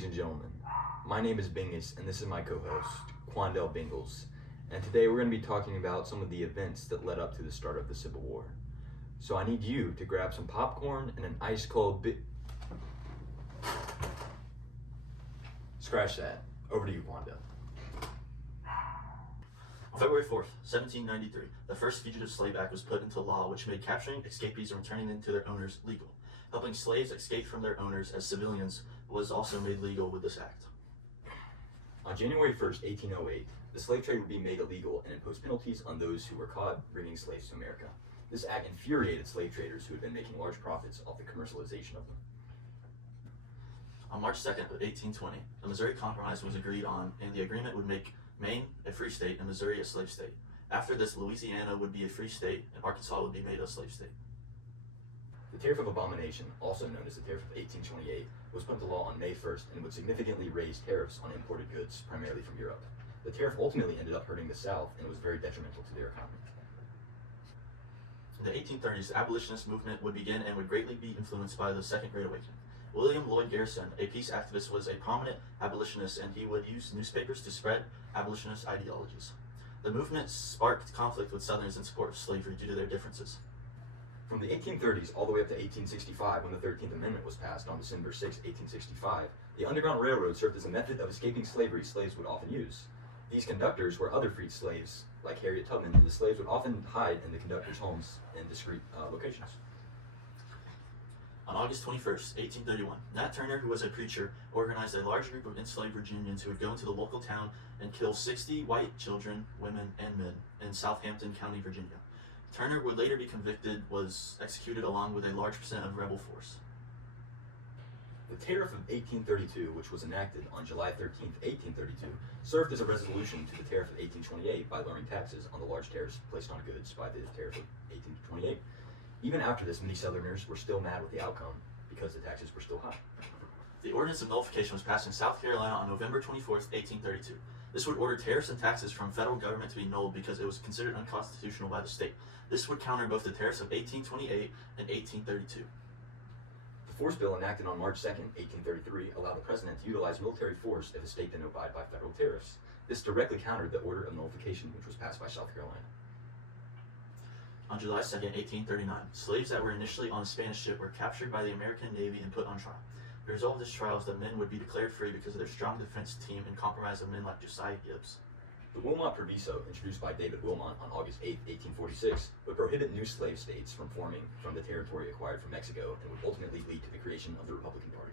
ladies and gentlemen. My name is Bingus, and this is my co-host, Quandell Bingles. And today we're going to be talking about some of the events that led up to the start of the Civil War. So I need you to grab some popcorn and an ice-cold Scratch that. Over to you, Quandell. On February 4th, 1793, the first Fugitive Slave Act was put into law, which made capturing escapees and returning them to their owners legal. Helping slaves escape from their owners as civilians was also made legal with this act. On January 1st, 1808, the slave trade would be made illegal and impose penalties on those who were caught bringing slaves to America. This act infuriated slave traders who had been making large profits off the commercialization of them. On March 2nd of 1820, the Missouri Compromise was agreed on, and the agreement would make Maine a free state and Missouri a slave state. After this, Louisiana would be a free state, and Arkansas would be made a slave state. The Tariff of Abomination, also known as the Tariff of 1828, was put into law on May 1st and would significantly raise tariffs on imported goods, primarily from Europe. The tariff ultimately ended up hurting the South and was very detrimental to their economy. In the 1830s, the abolitionist movement would begin and would greatly be influenced by the Second Great Awakening. William Lloyd Garrison, a peace activist, was a prominent abolitionist, and he would use newspapers to spread abolitionist ideologies. The movement sparked conflict with Southerners in support of slavery due to their differences. From the 1830s all the way up to 1865, when the 13th Amendment was passed on December 6, 1865, the Underground Railroad served as a method of escaping slavery slaves would often use. These conductors were other freed slaves, like Harriet Tubman, and the slaves would often hide in the conductors' homes in discreet locations. On August 21st, 1831, Nat Turner, who was a preacher, organized a large group of enslaved Virginians who would go into the local town and kill 60 white children, women, and men in Southampton County, Virginia. Turner would later be convicted, was executed along with a large percent of rebel force. The Tariff of 1832, which was enacted on July 13, 1832, served as a resolution to the Tariff of 1828 by lowering taxes on the large tariffs placed on goods by the Tariff of 1828. Even after this, many Southerners were still mad with the outcome because the taxes were still high. The Ordinance of Nullification was passed in South Carolina on November 24th, 1832. This would order tariffs and taxes from federal government to be nulled because it was considered unconstitutional by the state. This would counter both the tariffs of 1828 and 1832. The Force Bill enacted on March 2, 1833, allowed the president to utilize military force if a state didn't abide by federal tariffs. This directly countered the Order of Nullification, which was passed by South Carolina. On July 2, 1839, slaves that were initially on a Spanish ship were captured by the American Navy and put on trial. The result of this trial is that men would be declared free because of their strong defense team and compromise of men like Josiah Gibbs. The Wilmot Proviso, introduced by David Wilmot on August 8, 1846, would prohibit new slave states from forming from the territory acquired from Mexico and would ultimately lead to the creation of the Republican Party.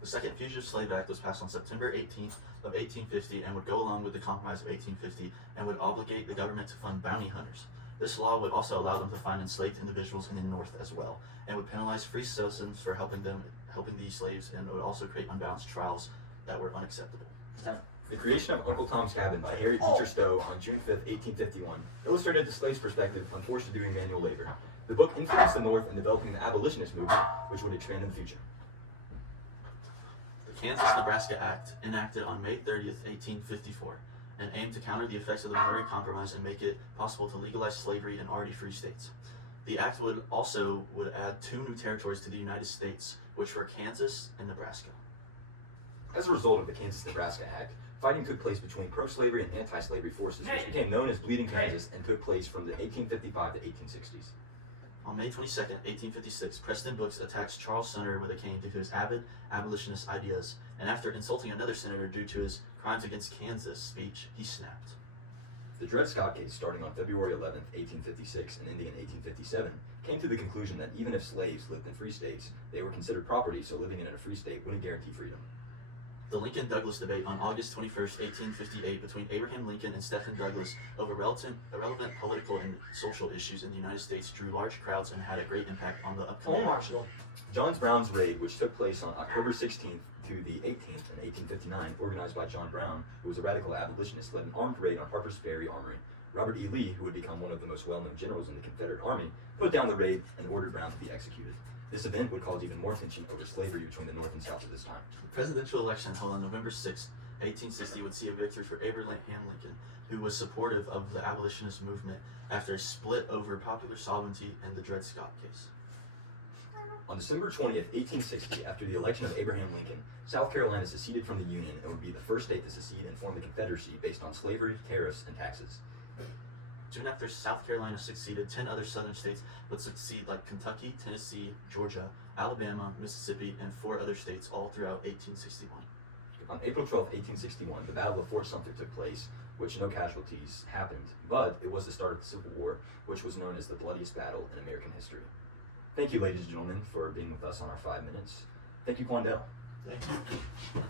The Second Fugitive Slave Act was passed on September 18th of 1850 and would go along with the Compromise of 1850 and would obligate the government to fund bounty hunters. This law would also allow them to find enslaved individuals in the North as well, and would penalize free citizens for helping these slaves, and it would also create unbalanced trials that were unacceptable. The creation of Uncle Tom's Cabin by Harry Beecher Stowe on June 5, 1851, illustrated the slave's perspective on forced to doing manual labor. The book influenced the North in developing the abolitionist movement, which would expand in the future. The Kansas-Nebraska Act, enacted on May 30th, 1854, and aimed to counter the effects of the Missouri Compromise and make it possible to legalize slavery in already free states. The act would add 2 new territories to the United States, which were Kansas and Nebraska. As a result of the Kansas-Nebraska Act, fighting took place between pro-slavery and anti-slavery forces, which became known as Bleeding Kansas and took place from the 1855 to 1860s. On May 22, 1856, Preston Brooks attacked Charles Sumter with a cane due to his avid abolitionist ideas, and after insulting another senator due to his crimes against Kansas speech, he snapped. The Dred Scott case, starting on February 11, 1856 and ending in 1857, came to the conclusion that even if slaves lived in free states, they were considered property, so living in a free state wouldn't guarantee freedom. The Lincoln-Douglas debate on August 21, 1858, between Abraham Lincoln and Stephen Douglas over relevant political and social issues in the United States drew large crowds and had a great impact on the upcoming election. John Brown's raid, which took place on October 16th to the 18th in 1859, organized by John Brown, who was a radical abolitionist, led an armed raid on Harper's Ferry Armory. Robert E. Lee, who would become one of the most well-known generals in the Confederate Army, put down the raid and ordered Brown to be executed. This event would cause even more tension over slavery between the North and South at this time. The presidential election held on November 6, 1860 would see a victory for Abraham Lincoln, who was supportive of the abolitionist movement after a split over popular sovereignty and the Dred Scott case. On December 20th, 1860, after the election of Abraham Lincoln, South Carolina seceded from the Union and would be the first state to secede and form the Confederacy based on slavery, tariffs, and taxes. Soon after South Carolina succeeded, 10 other southern states would succeed, like Kentucky, Tennessee, Georgia, Alabama, Mississippi, and 4 other states all throughout 1861. On April 12, 1861, the Battle of Fort Sumter took place, which no casualties happened, but it was the start of the Civil War, which was known as the bloodiest battle in American history. Thank you, ladies and gentlemen, for being with us on our 5 minutes. Thank you, Quandell. Thank you.